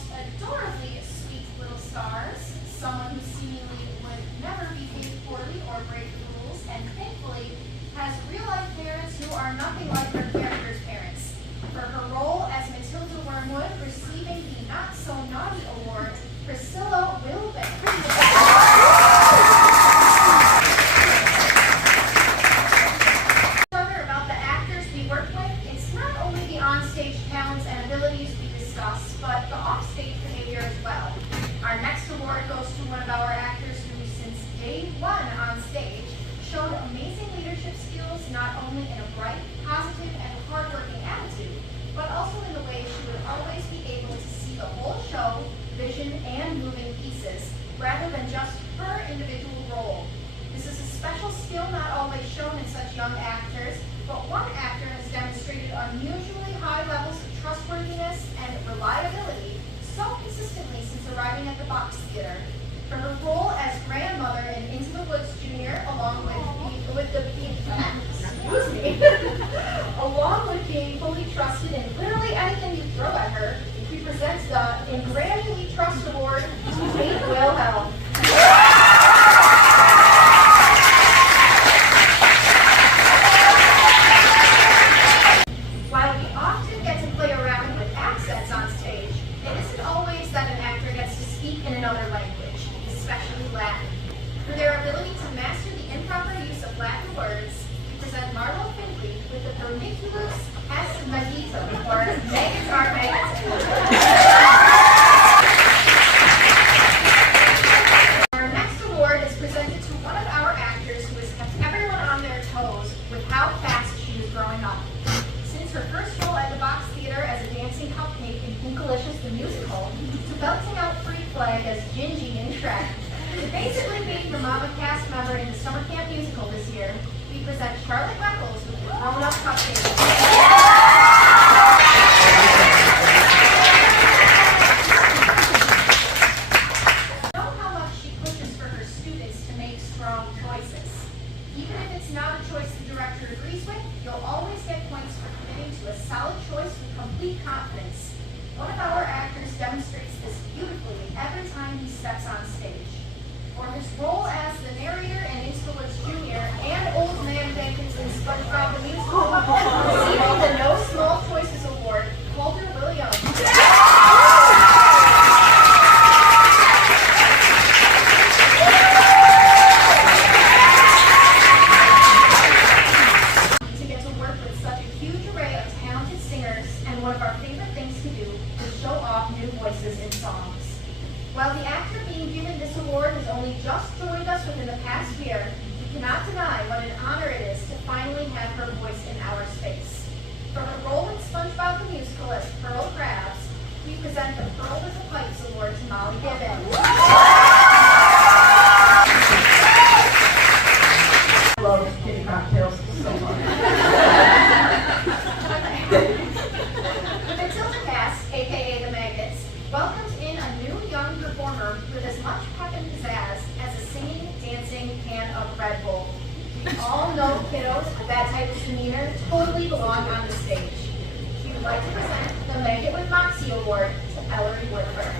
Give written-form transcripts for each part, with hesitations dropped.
most adorably sweet little stars, someone who seemingly would never behave poorly or break the rules, and thankfully has real-life parents who are nothing like her character's parents. For her role as Matilda Wormwood, receiving the Not So Naughty Award, Priscilla Wilbeck. About the actors we work with, it's not only the onstage talents and abilities we discuss, but the offstage behavior as well. Our next award goes to one of our actors who, since day one on stage, showed amazing leadership skills not only in a bright, positive, and hardworking attitude, but also in the way she would always be able to see the whole show, vision, and moving pieces, rather than just her individual role. This is a special skill not always shown in such young actors, but one actor has demonstrated unusually high levels of trustworthiness and reliability so consistently since arriving at the Box Theater. For her role as grandmother in Into the Woods Jr., along with being fully trusted in literally anything you throw at her, we present the In Granny We Trust Award to Kate Wilhelm. While we often get to play around with accents on stage, it isn't always that an actor gets to speak in another language, especially Latin. For their ability to master the improper use of Latin words, we present Marlo Findley with the Vermiculus Asmagitum, or Maggots Are Maggots. Our next award is presented to one of our actors who has kept everyone on their toes with how fast she is growing up. Since her first role at the Box Theater as a dancing cupcake in Pinkalicious the Musical, to belting out Free Flag as Gingy in Shrek, to basically being the Mama cast member in the Summer Camp Musical this year, we present Charlotte Reckles with the Grown Up Cupcake. Even if it's not a choice the director agrees with, you'll always get points for committing to a solid choice with complete confidence. One of our actors demonstrates this beautifully every time he steps on stage. For his role as the narrator in Into the Woods Jr. and Old Man Jenkins in SpongeBob the Musical, receiving the No Small Choices Award, Calder Williams. One of our favorite things to do is show off new voices in songs. While the actor being given this award has only just joined us within the past year, we cannot deny what an honor it is to finally have her voice in our space. For her role in SpongeBob the Musical as Pearl Krabs, we present the Pearl with the Pipes Award to Molly Gibbons. I love kitty cocktails so much. A.k.a. the Maggots, welcomes in a new young performer with as much pep and pizzazz as a singing, dancing can of Red Bull. We all know kiddos with that type of demeanor totally belong on the stage. We would like to present the Maggot with Moxie Award to Ellery Woodward.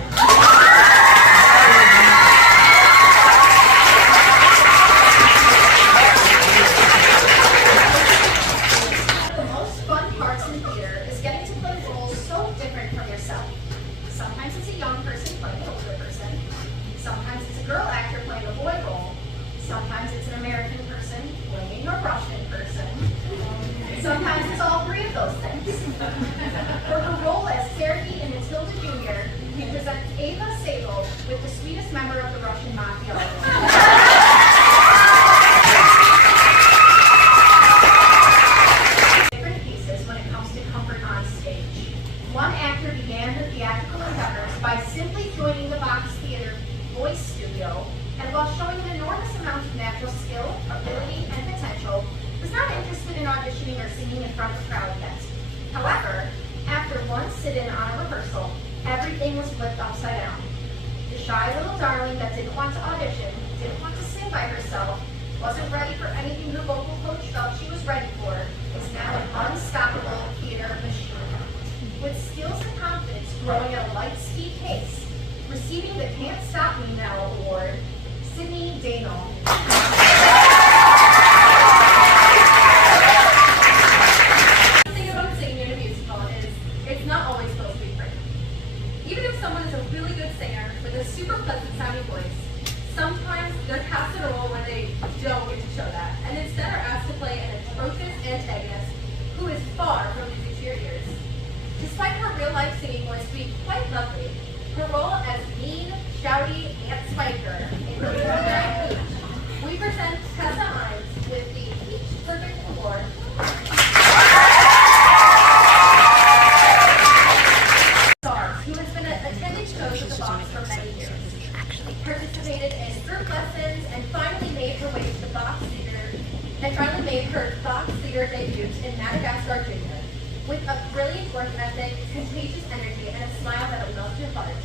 Sometimes it's a young person playing an older person. Sometimes it's a girl actor playing a boy role. Sometimes it's an American person playing a Russian person. Sometimes it's all three of those things. For her role as Sergei in Matilda Jr., we present Ava Sable with the sweetest member of the Russian Mafia. Different pieces when it comes to comfort on stage. One actor began her theatrical endeavors by simply joining the Box Theater voice studio, and while showing an enormous amount of natural skill, ability, and potential, was not interested in auditioning or singing in front of a crowd yet. However, after one sit-in on a rehearsal, everything was flipped upside down. The shy little darling that didn't want to audition, didn't want to sing by herself, wasn't ready for anything the vocal coach felt she was ready for, is now an unstoppable theater machine. With skills and confidence growing at a Lightspeed Case, receiving the Can't Stop Me Now Award, Sydney Danel. The thing about singing in a musical is it's not always supposed to be pretty. Even if someone is a really good singer with a super pleasant sounding voice, sometimes they're cast in a role where they don't get to show that, and instead are asked to play an atrocious antagonist who is far from music to your ears. Despite her real-life singing voice being quite lovely, her role as mean, shouty Aunt Spiker in Congeniality, we present Tessa Hines with the Peach Perfect Award. Stars, who has been attending shows at the box for many years, participated in group lessons, and finally made her way to the box theater, debut in Madagascar Junior. With a brilliant work ethic, contagious energy, and a smile that'll melt your heart.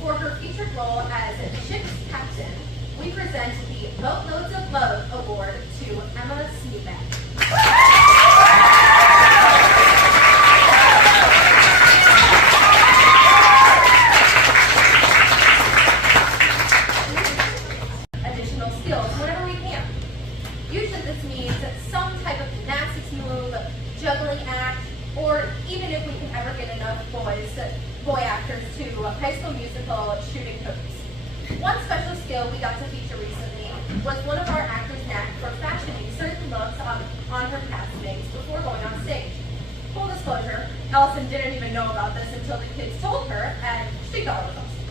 For her featured role as ship's captain, we present the Boatloads of Love Award to Emma Sneeback. Additional skills whenever we can. Usually this means some type of gymnastics move, juggling act, or even if we can ever get enough boy actors to High School Musical shooting cookies. One special skill we got to feature recently was one of our actors' knack for fashioning certain looks on her castmates before going on stage. Full disclosure, Allison didn't even know about this until the kids told her, and she thought it was awesome.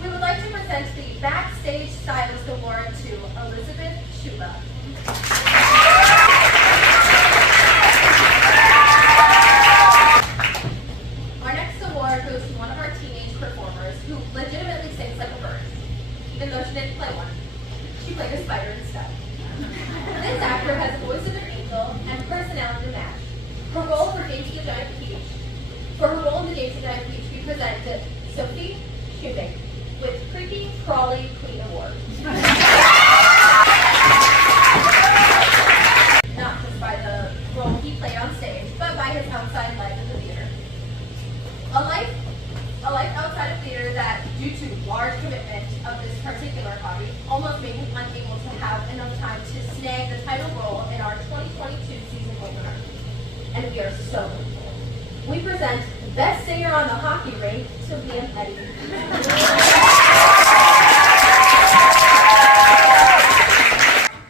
We would like to present the Backstage Stylist Award to Elizabeth Shula. Our next award goes to one of our teenage performers who legitimately sings like a bird, even though she didn't play one. She played a spider instead. This actor has the voice of an angel and personality to match. For her role in the James and the Giant Peach, we present Sophie Schubing with Creepy Crawly Queen Award. Not just by the role he played on stage, but by his outside life in the theater. A life outside of theater that, due to large commitment of this particular hobby, almost made him unable to have enough time to snag the title role in our 2022 season opener. And we are so grateful. We present Best Singer on the Hockey Rink to Liam Eddy.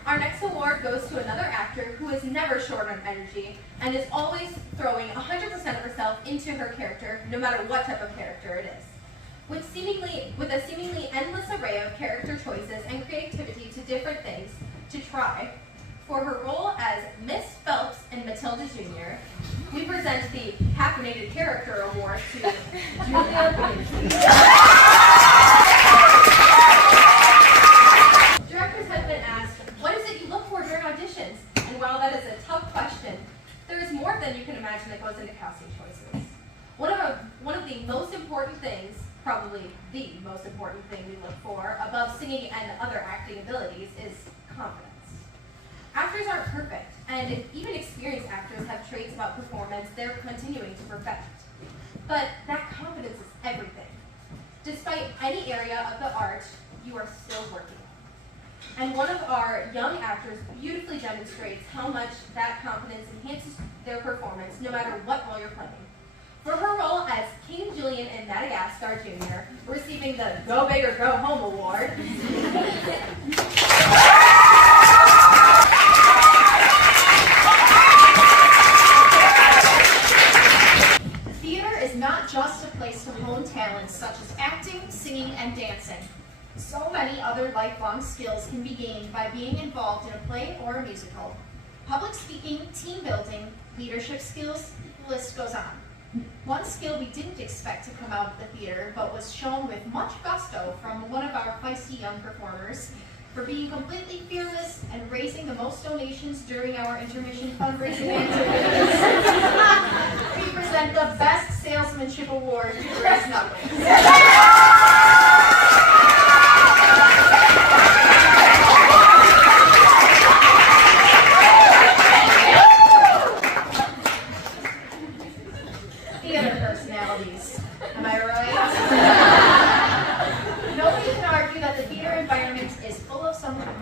Our next award goes to another actor who is never short on energy and is always throwing 100% of herself into her character, no matter what type of character it is. With a seemingly endless array of character choices and creativity to different things to try, for her role as Miss Phelps in Matilda Jr., we present the Caffeinated Character Award to Julia Biggins. Directors have been asked, what is it you look for during auditions? And while that is a tough question, there is more than you can imagine that goes into casting choices. One of the most important things, probably the most important thing we look for, above singing and other acting abilities, is confidence. Actors aren't perfect, and even experienced actors have traits about performance they're continuing to perfect. But that confidence is everything. Despite any area of the art, you are still working. And one of our young actors beautifully demonstrates how much that confidence enhances their performance, no matter what role you're playing. For her role as King Julian in Madagascar Jr., receiving the Go Big or Go Home Award, Theater is not just a place to hone talents such as acting, singing, and dancing. So many other lifelong skills can be gained by being involved in a play or a musical. Public speaking, team building, leadership skills, the list goes on. One skill we didn't expect to come out of the theater, but was shown with much gusto from one of our feisty young performers, for being completely fearless and raising the most donations during our intermission fundraising activities. We present the Best Salesmanship Award to Chris Knuckles. Theater personalities. Am I right?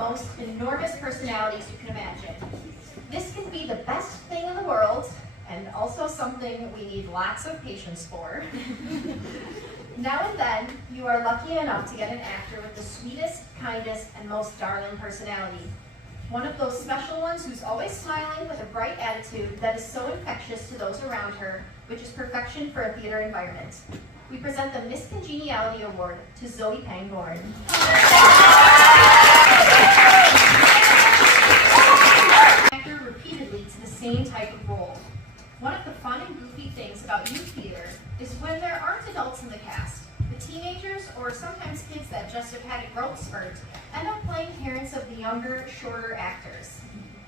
most enormous personalities you can imagine. This can be the best thing in the world, and also something we need lots of patience for. Now and then, you are lucky enough to get an actor with the sweetest, kindest, and most darling personality. One of those special ones who's always smiling with a bright attitude that is so infectious to those around her, which is perfection for a theater environment. We present the Miss Congeniality Award to Zoe Pangborn. Actor repeatedly to the same type of role. One of the fun and goofy things about youth theater is when there aren't adults in the cast. The teenagers, or sometimes kids that just have had a growth spurt, end up playing parents of the younger, shorter actors.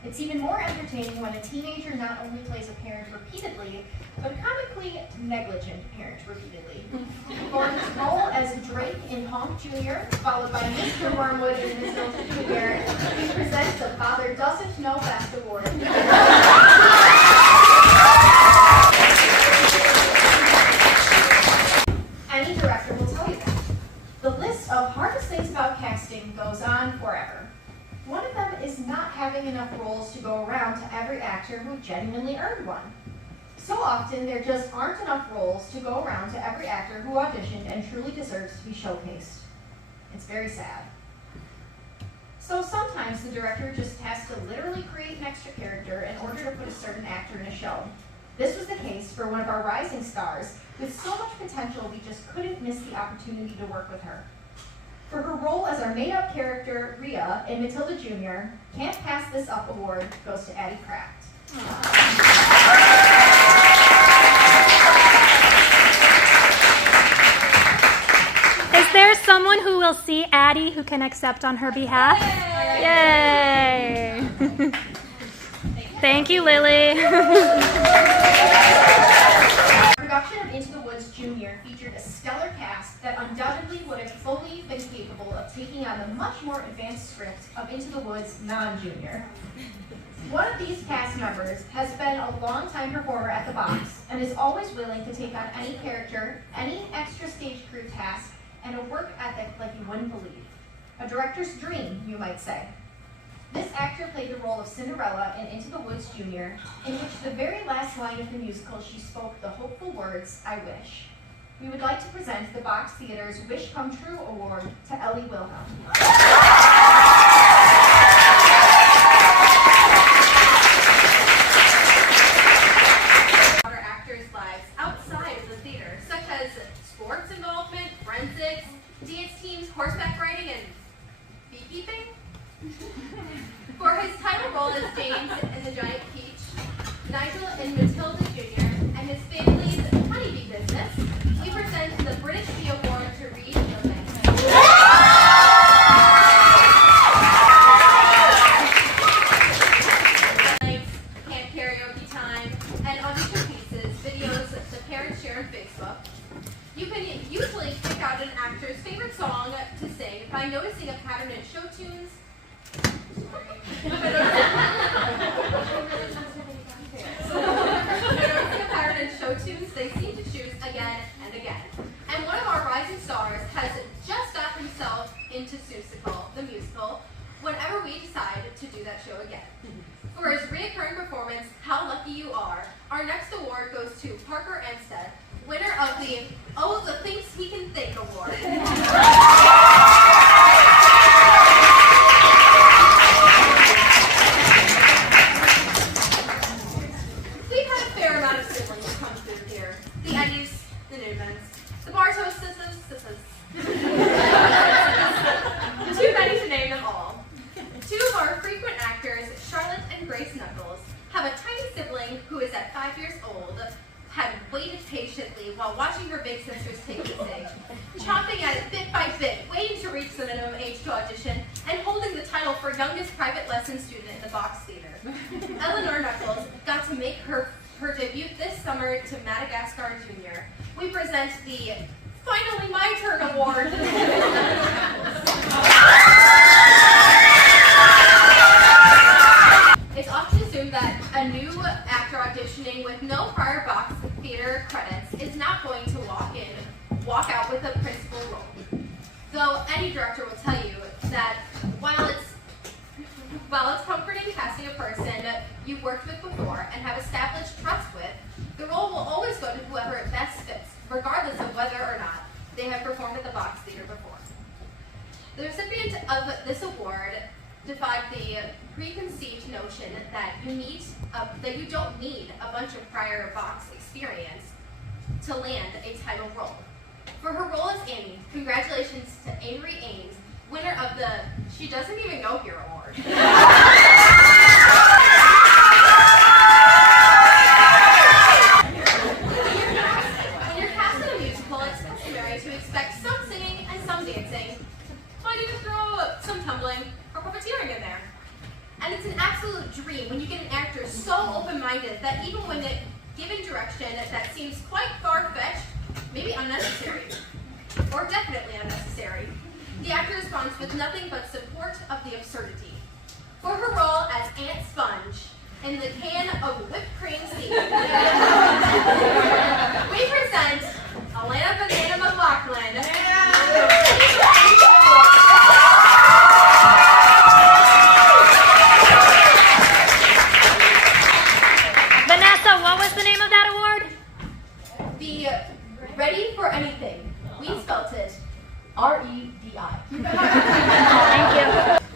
It's even more entertaining when a teenager not only plays a parent repeatedly, but a comically negligent parent repeatedly. For his role as Drake in Honk Jr., followed by Mr. Wormwood in Miss Hilton Jr., he presents the Father Doesn't Know Best Award. Any director will tell you that. The list of hardest things about casting goes on forever. One of them is not having enough roles to go around to every actor who genuinely earned one. So often, there just aren't enough roles to go around to every actor who auditioned and truly deserves to be showcased. It's very sad. So sometimes the director just has to literally create an extra character in order to put a certain actor in a show. This was the case for one of our rising stars with so much potential we just couldn't miss the opportunity to work with her. For her role as our made-up character, Rhea, in Matilda Jr., Can't Pass This Up Award goes to Addie Kraft. Is there someone who will see Addie who can accept on her behalf? Yay! Thank you, Lily. Production of Into the Woods Jr. featured a stellar cast that undoubtedly would have fully been capable of taking on the much more advanced script of Into the Woods non-junior. One of these cast members has been a long-time performer at the box and is always willing to take on any character, any extra stage crew task, and a work ethic like you wouldn't believe. A director's dream, you might say. This actor played the role of Cinderella in Into the Woods Jr., in which the very last line of the musical she spoke the hopeful words, "I wish." We would like to present the Box Theater's Wish Come True Award to Ellery Woodward. Actors' lives outside of the theater, such as sports involvement, forensics, dance teams, horseback riding, and beekeeping. For his title role as James in The Giant Peach, Nigel in Matilda Jr., and his family's honeybee business, we present the British Bee Award to Reed Gilman. Camp karaoke time, and audition pieces, videos that the parents share on Facebook. You can usually pick out an actor's favorite song to sing by noticing a pattern in show tunes, they seem to choose again and again. And one of our rising stars has just got himself into Seussical, the musical, whenever we decide to do that show again. For his reoccurring performance, How Lucky You Are, our next award goes to Parker Enstead, winner of the Oh, the Things He Can Think Award. We've had a fair amount of siblings come through here. The Andies, the Newmans, the Bartos sisters. Too many to name them all. Two of our frequent actors, Charlotte and Grace Knuckles, have a tiny sibling who is at 5 years old, had waited patiently while watching her big sisters take the stage, chomping at it bit by bit, waiting to reach the minimum age to audition, and holding the title for youngest private lesson student in the Box Theater. Eleanor Knuckles got to make her debut this summer to Madagascar Jr. We present the Finally My Turn Award to the It's often assumed that a new actor auditioning with no prior Box Theater credits is not going to walk out with a principal role. Though any director will tell you that while it's While it's comforting casting a person you've worked with before and have established trust with, the role will always go to whoever it best fits, regardless of whether or not they have performed at the Box Theater before. The recipient of this award defied the preconceived notion that you don't need a bunch of prior Box experience to land a title role. For her role as Annie, congratulations to Avery Ames, winner of the She Doesn't Even Know Here award. When you're cast in a musical, it's customary to expect some singing and some dancing, but even throw some tumbling or puppeteering in there. And it's an absolute dream when you get an actor so open-minded that even when given direction that seems quite far-fetched, maybe unnecessary, or definitely unnecessary, the actor responds with nothing but support of the absurdity. For her role as Aunt Sponge in the can of whipped cream scene, we present Elena Banana McLaughlin. Vanessa, what was the name of that award? The Ready for Anything. We spelt it R-E-D-I. Thank you.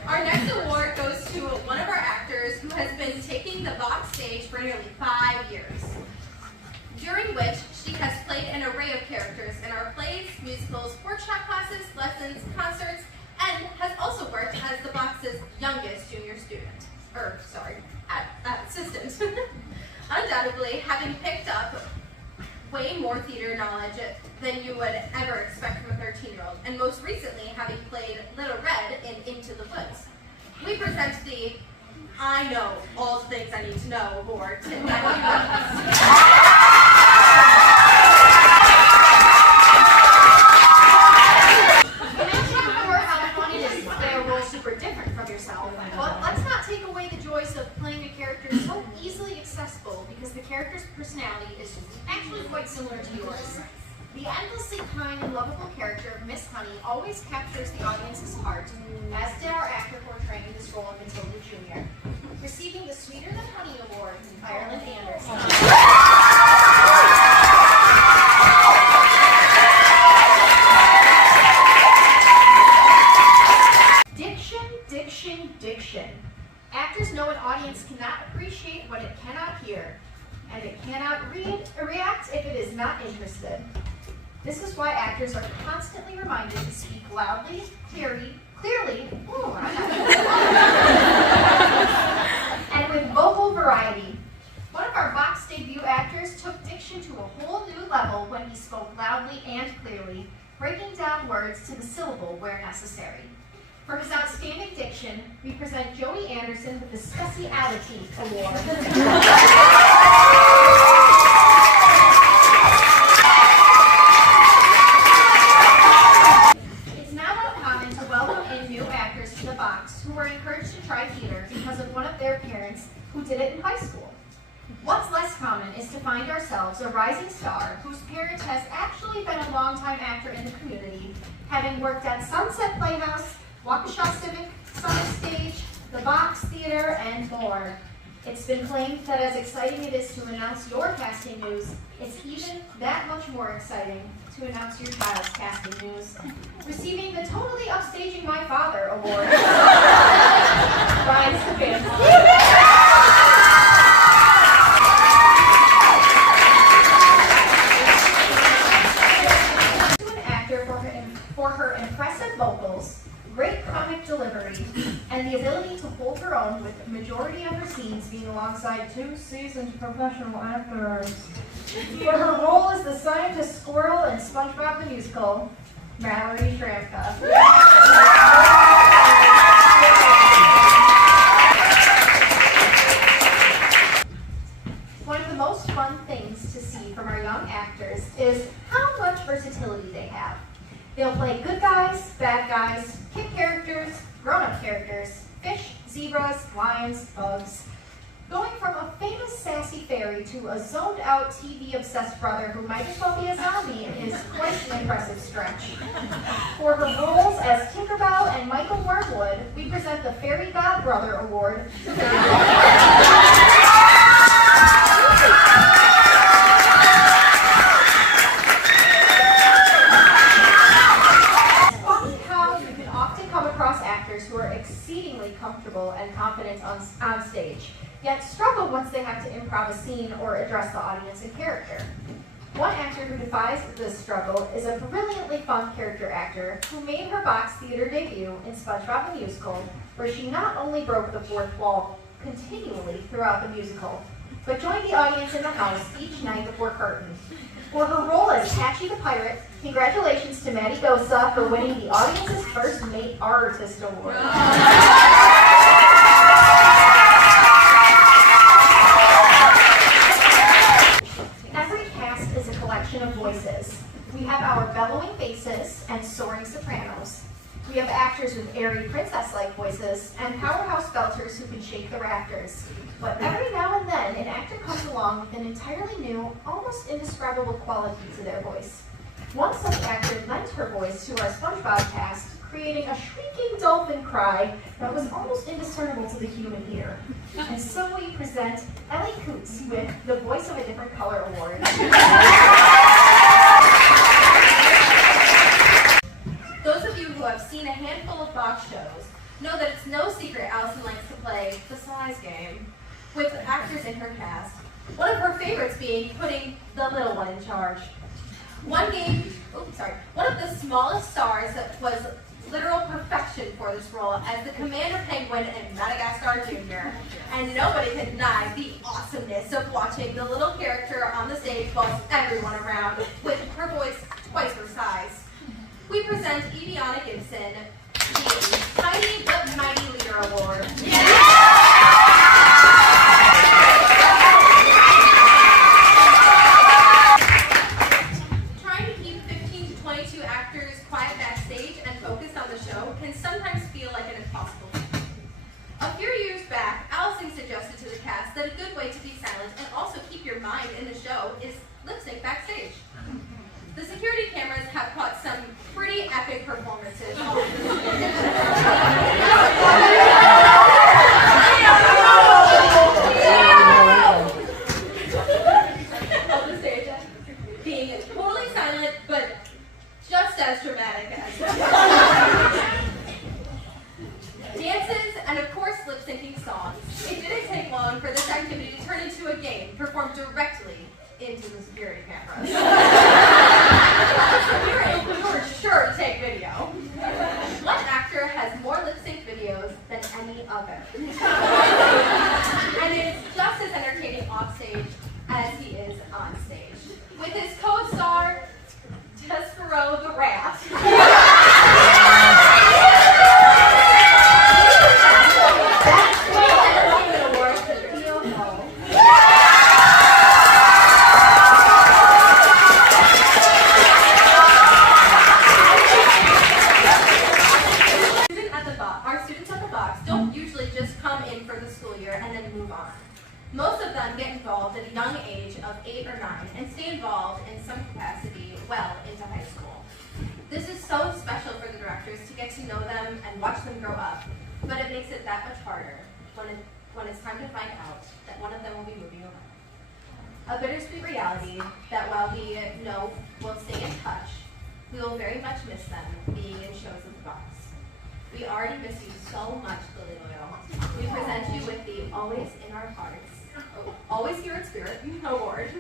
Our next award goes to one of our actors who has been taking the Box stage for nearly 5 years, during which she has played an array of characters in our plays, musicals, workshop classes, lessons, concerts, and has also worked as the Box's youngest junior student, assistant. Undoubtedly, having picked up way more theater knowledge than you would ever expect from a 13-year-old, and most recently having played Little Red in Into the Woods. We present the I Know All the Things I Need to Know award to Becky Williams. You mentioned before how fun it is to play a role super different from yourself, but let's not take away the joys of playing a character so easily accessible because the character's personality is actually quite similar to yours. The endlessly kind and lovable character of Miss Honey always captures the audience's heart, as did our actor portraying this role of Matilda Jr., receiving the Sweeter Than Honey Award, Ireland Anderson. Diction. Actors know an audience cannot appreciate what it cannot hear, and it cannot react if it is not interested. This is why actors are constantly reminded to speak loudly, clearly, and with vocal variety. One of our Box debut actors took diction to a whole new level when he spoke loudly and clearly, breaking down words to the syllable where necessary. For his outstanding diction, we present Joey Anderson with the Speciality Award. It's now uncommon to welcome in new actors to the Box who were encouraged to try theater because of one of their parents who did it in high school. What's less common is to find ourselves a rising star whose parent has actually been a longtime actor in the community, having worked at Sunset Playhouse, Waukesha Civic, Summit Stage, the Box Theater, and more. It's been claimed that as exciting it is to announce your casting news, it's even that much more exciting to announce your child's casting news. Receiving the Totally Upstaging My Father Award, Ryan Stefanski. For her impressive vocals, great comic delivery, and the ability to hold her own with the majority of her scenes being alongside 2 seasoned professional actors. For her role as the scientist squirrel in SpongeBob the Musical, Mallory Shramka. One of the most fun things to see from our young actors is how much versatility they have. They'll play good guys, bad guys, kid characters, grown-up characters, fish, zebras, lions, bugs. Going from a famous sassy fairy to a zoned-out TV-obsessed brother who might as well be a zombie is quite an impressive stretch. For her roles as Tinkerbell and and Michael Wormwood, we present the Fairy Godbrother Award. Funny how you can often come across actors who are exceedingly comfortable and confident on stage, yet struggle once they have to improv a scene or address the audience in character. One actor who defies this struggle is a brilliantly fun character actor who made her box theater debut in SpongeBob the Musical, where she not only broke the fourth wall continually throughout the musical, but joined the audience in the house each night before curtain. For her role as Patchy the Pirate, congratulations to Maddie Gosa for winning the audience's first Mate Artist Award. Of voices. We have our bellowing basses and soaring sopranos. We have actors with airy princess-like voices and powerhouse belters who can shake the rafters. But every now and then, an actor comes along with an entirely new, almost indescribable quality to their voice. One such actor lent her voice to our SpongeBob cast, creating a shrieking dolphin cry that was almost indiscernible to the human ear. And so we present Ellie Coots with the Voice of a Different Color Award. Those of you who have seen a handful of box shows know that it's no secret Allison likes to play the size game with actors in her cast. One of her favorites being putting the little one in charge. One of the smallest stars that was literal perfection for this role as the Commander Penguin in Madagascar Jr. And nobody can deny the awesomeness of watching the little character on the stage boss everyone around with her voice twice her size. We present Eviana Gibson, the Tiny but Mighty Leader Award. Trying to keep 15 to 22 actors quiet backstage and focused on the show can sometimes feel like an impossible feat. A few years back, Allison suggested to the cast that a good way to be silent and also keep your mind in the show is lip sync backstage. The security cameras have caught some pretty epic performances on the stage, being totally silent, but just as dramatic as dances and of course lip syncing songs. It didn't take long for this activity to turn into a game performed directly into the security cameras. We were sure to take video. One actor has more lip sync videos than any other. And it's just as entertaining off stage as he is on stage. With his co-star, Despero the Rat. Most of them get involved at a young age of 8 or 9 and stay involved in some capacity well into high school. This is so special for the directors to get to know them and watch them grow up, but it makes it that much harder when it's time to find out that one of them will be moving around. A bittersweet reality that while we know we'll stay in touch, we will very much miss them being in shows in the box. We already miss you so much, Lily Loyal. We present you with the Always in Our Hearts, Always Here in Spirit Award.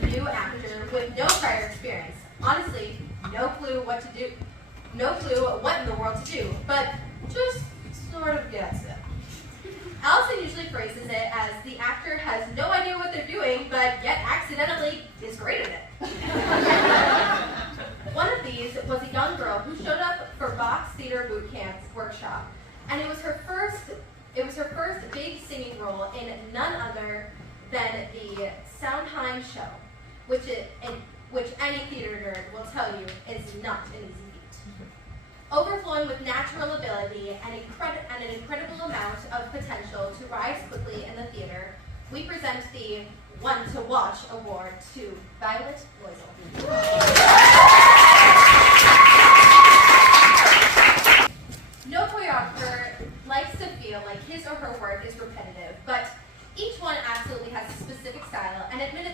New actor with no prior experience. Honestly, no clue what to do, no clue what in the world to do, but just sort of gets it. Allison usually phrases it as the actor has no idea what they're doing, but yet accidentally is great at it. One of these was a young girl who showed up for Box Theater Boot Camp workshop, and it was her first big singing role in none other than the Sondheim show, which any theater nerd will tell you is not an easy feat. Overflowing with natural ability and an incredible amount of potential to rise quickly in the theater, we present the One to Watch Award to Violet Loisel.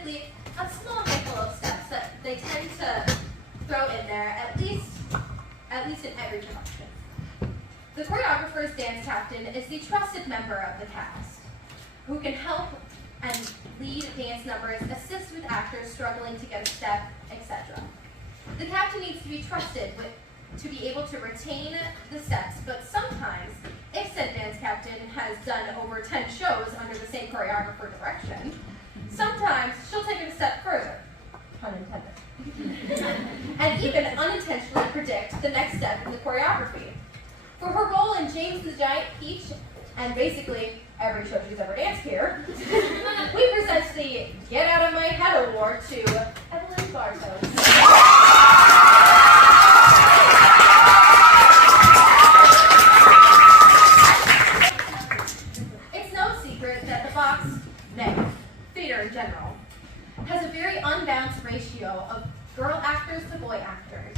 simply a small handful of steps that they tend to throw in there, at least in every production. The choreographer's dance captain is the trusted member of the cast, who can help and lead dance numbers, assist with actors struggling to get a step, etc. The captain needs to be trusted to be able to retain the steps, but sometimes, if said dance captain has done over 10 shows under the same choreographer direction, sometimes she'll take it a step further, pun intended, and even unintentionally predict the next step in the choreography. For her role in James the Giant Peach, and basically every show she's ever danced here, we present the Get Out of My Head Award to Evelyn Bartos. It's no secret that the box, theater in general, has a very unbalanced ratio of girl actors to boy actors.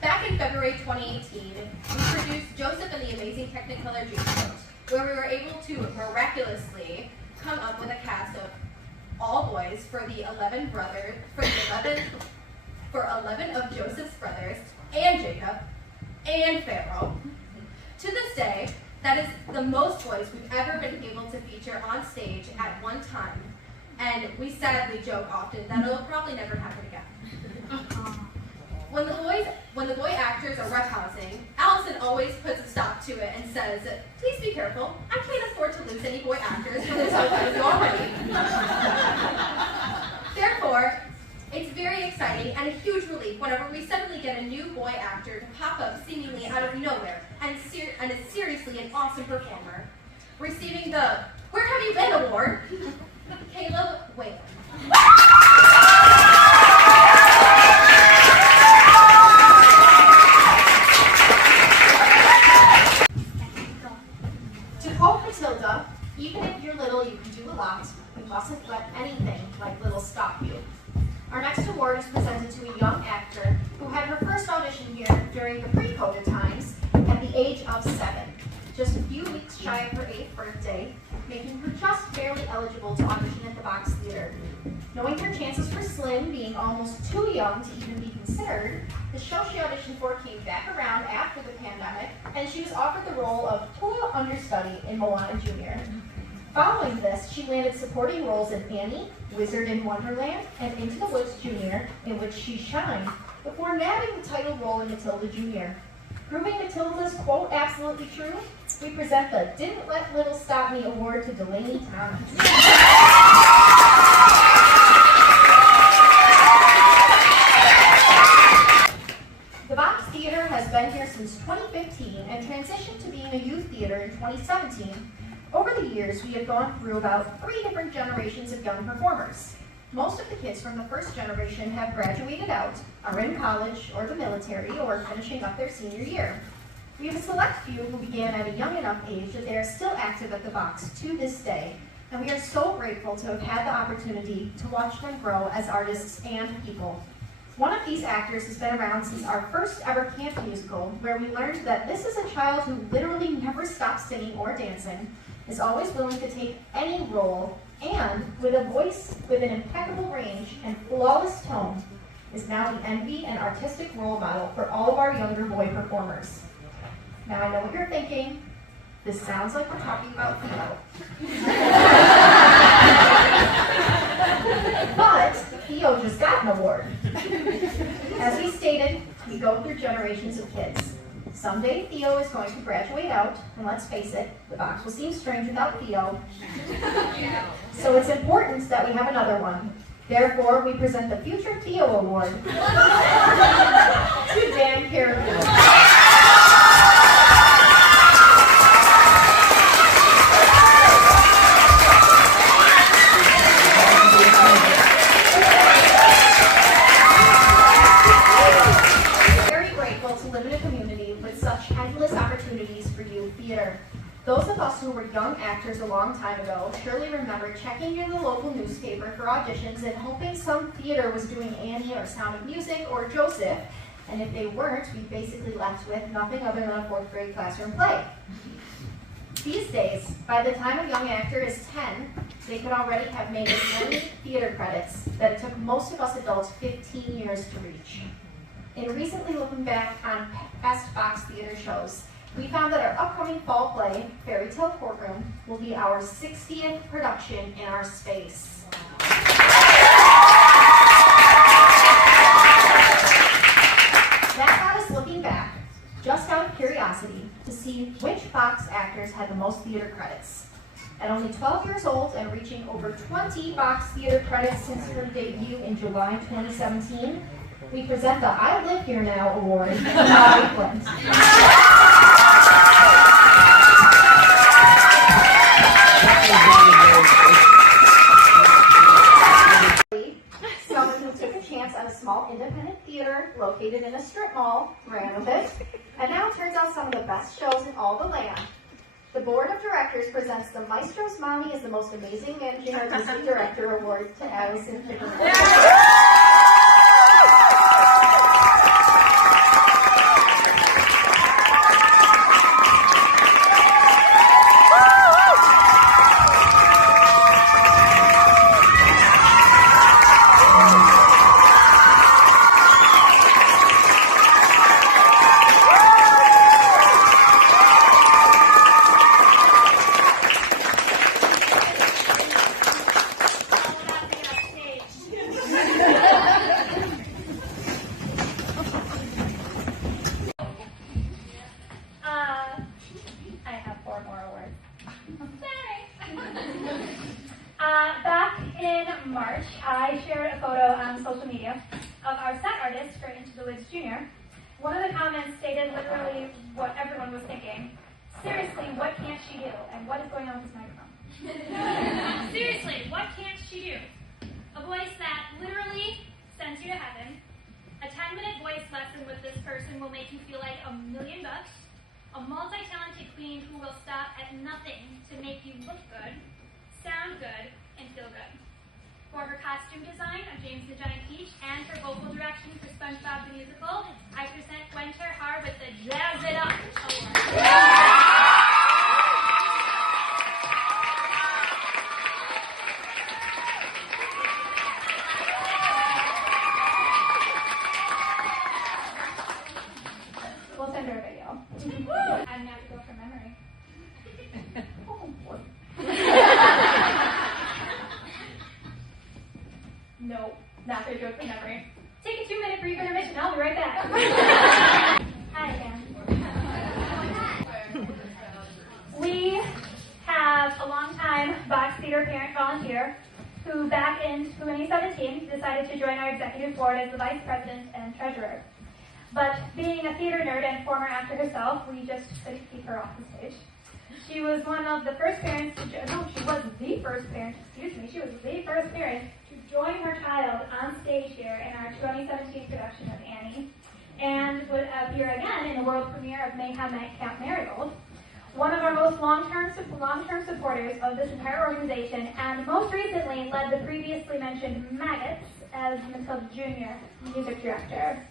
Back in February 2018, we produced Joseph and the Amazing Technicolor Dreamcoat, where we were able to miraculously come up with a cast of all boys for 11 of Joseph's brothers, and Jacob, and Pharaoh. To this day, that is the most boys we've ever been able to feature on stage at one time, and we sadly joke often that it'll probably never happen again. When the boy actors are roughhousing, Allison always puts a stop to it and says, "Please be careful. I can't afford to lose any boy actors for this house already." Therefore, it's very exciting and a huge relief whenever we suddenly get a new boy actor to pop up seemingly out of nowhere and is seriously an awesome performer, receiving the "Where Have You Been" award, Caleb Whalen. Matilda, even if you're little, you can do a lot. You mustn't let anything like little stop you. Our next award is presented to a young actor who had her first audition here during the pre-COVID times at the age of 7. Just a few weeks shy of her 8th birthday, making her just barely eligible to audition at the Box Theater. Knowing her chances were slim, being almost too young to even be considered, the show she auditioned for came back around after the pandemic, and she was offered the role of toil understudy in Moana Jr. Following this, she landed supporting roles in Annie, Wizard in Wonderland, and Into the Woods Jr., in which she shined, before nabbing the title role in Matilda Jr. Proving Matilda's quote absolutely true, we present the Didn't Let Little Stop Me award to Delaney Thomas. The Box Theater has been here since 2015 and transitioned to being a youth theater in 2017. Over the years, we have gone through about 3 different generations of young performers. Most of the kids from the first generation have graduated out, are in college or the military, or finishing up their senior year. We have a select few who began at a young enough age that they are still active at the Box to this day, and we are so grateful to have had the opportunity to watch them grow as artists and people. One of these actors has been around since our first ever camp musical, where we learned that this is a child who literally never stops singing or dancing, is always willing to take any role, and with a voice with an impeccable range and flawless tone, is now the envy and artistic role model for all of our younger boy performers. Now I know what you're thinking. This sounds like we're talking about Theo. But Theo just got an award. As we stated, we go through generations of kids. Someday Theo is going to graduate out, and let's face it, the Box will seem strange without Theo. So it's important that we have another one. Therefore, we present the Future Theo Award to Dan Carrigan. Those of us who were young actors a long time ago surely remember checking in the local newspaper for auditions and hoping some theater was doing Annie or Sound of Music or Joseph, and if they weren't, we basically left with nothing other than a 4th grade classroom play. These days, by the time a young actor is 10, they could already have made as many theater credits that it took most of us adults 15 years to reach. In recently looking back on past Fox theater shows, we found that our upcoming fall play, Fairy Tale Courtroom, will be our 60th production in our space. That got us looking back, just out of curiosity, to see which Fox actors had the most theater credits. At only 12 years old and reaching over 20 Fox theater credits since her debut in July 2017, we present the I Live Here Now Award to Ellery Woodward. Someone who took a chance on a small independent theater located in a strip mall, ran with it, and now turns out some of the best shows in all the land. The board of directors presents the Maestro's Mommy is the Most Amazing Managing Artistic Director Award to Allison Pickering. Back in March, I shared a photo on social media of our set artist for Into the Woods Jr. One of the comments stated literally what everyone was thinking. Seriously, what can't she do? And what is going on with this microphone? Seriously, what can't she do? A voice that literally sends you to heaven. A 10-minute voice lesson with this person will make you feel like $1 million. A multi-talented queen who will stop at nothing to make you look good, sound good, and feel good. For her costume design of James the Giant Peach and her vocal direction for SpongeBob the Musical, I present Gwen Terhar with the Jazz It Up Award. We'll send her a video. I didn't have to go from memory. No, not gonna do it from memory. Take a 2-minute brief intermission. I'll be right back. Hi again. We have a longtime Box Theater parent volunteer who back in 2017 decided to join our executive board as the vice president and treasurer. But being a theater nerd and former actor herself, we just couldn't keep her off the stage. She was one of the first parents to she was the first parent to join her child on stage here in our 2017 production of Annie, and would appear again in the world premiere of Mayhem at Camp Marigold. One of our most long-term supporters of this entire organization, and most recently led the previously mentioned Maggots as Matilda Jr. music director.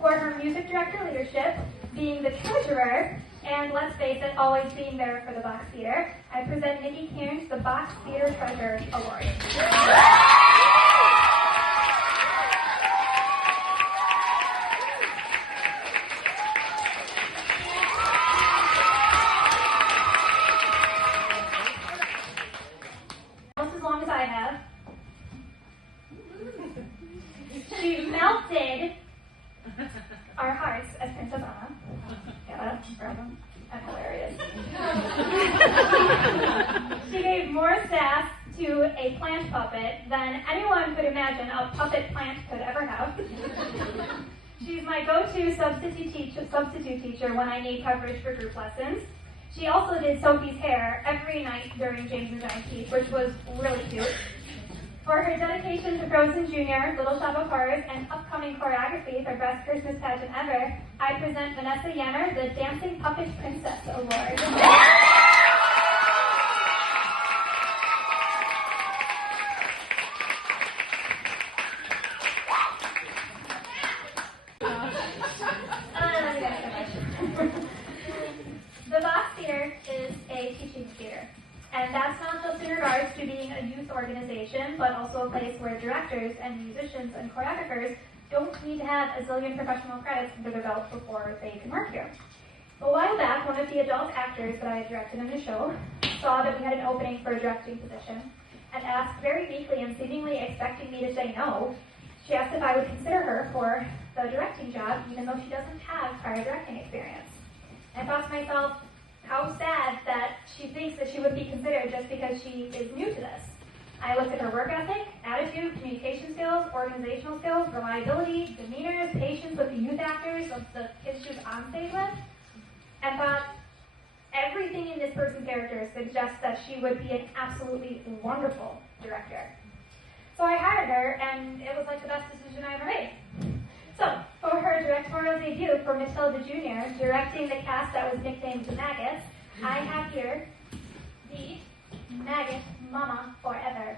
For her music director leadership, being the treasurer, and let's face it, always being there for the Box Theater, I present Nikki Cairns the Box Theater Treasurer Award. Almost as long as I have. She melted our hearts as Princess Anna. Yeah, that's hilarious. She gave more sass to a plant puppet than anyone could imagine a puppet plant could ever have. She's my go-to substitute teacher when I need coverage for group lessons. She also did Sophie's hair every night during James the Giant Peach, which was really cute. For her dedication to Frozen Jr., Little Shop of Horrors, and upcoming choreography for Best Christmas Pageant Ever, I present Vanessa Yenner the Dancing Puppet Princess Award. The Box Theater is a teaching also a place where directors and musicians and choreographers don't need to have a zillion professional credits under their belt before they can work here. A while back, one of the adult actors that I had directed in a show saw that we had an opening for a directing position and asked very meekly and seemingly expecting me to say no. She asked if I would consider her for the directing job, even though she doesn't have prior directing experience. I thought to myself, how sad that she thinks that she would be considered just because she is new to this. I looked at her work ethic, attitude, communication skills, organizational skills, reliability, demeanors, patience with the youth actors, of the kids she was on stage with, and thought everything in this person's character suggests that she would be an absolutely wonderful director. So I hired her, and it was like the best decision I ever made. So, for her directorial debut for Miss Hilda Jr., directing the cast that was nicknamed the Maggots, I have here the Maggot Mama Forever.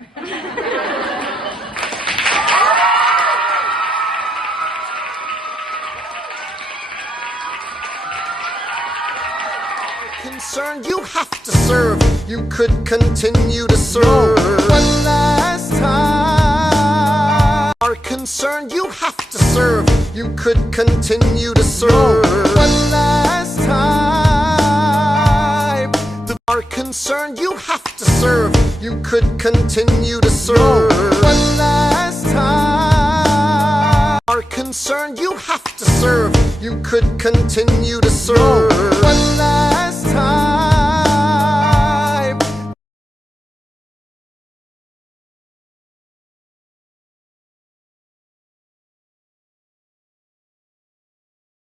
Concerned, you have to serve. You could continue to serve one last time. Are concerned, you have to serve. You could continue to serve one last time. Are concerned, you have to serve. You could continue to serve one last time. Are concerned, you have to serve. You could continue to serve one last